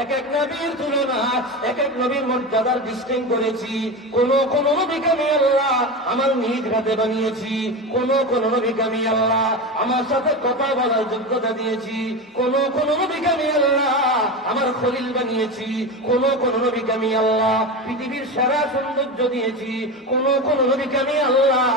এক এক নবীর তুলনা, এক এক নবীর মর্যাদার ডিস্টিং করেছি। কোন কোন নবীকে আমি আল্লাহ আমার নিজ হাতে বানিয়েছি। কোন কোন নবীকে আমি আল্লাহ আমার সাথে কথা বলার যোগ্যতা দিয়েছি। কোন কোন নবীকে আমি আল্লাহ আমার খলিল বানিয়েছি। কোন কোন নবীকে আমি আল্লাহ পৃথিবীর সেরা সৌন্দর্য দিয়েছি। কোন কোন নবীকে আমি আল্লাহ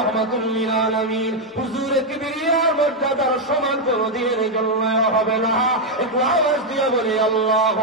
রহমতুল্লিল আলমীর হুজুর কিবিরিয়ার মর্যাদার সমান হবে না। একটু আওয়াজ দিয়ে বলি আল্লাহ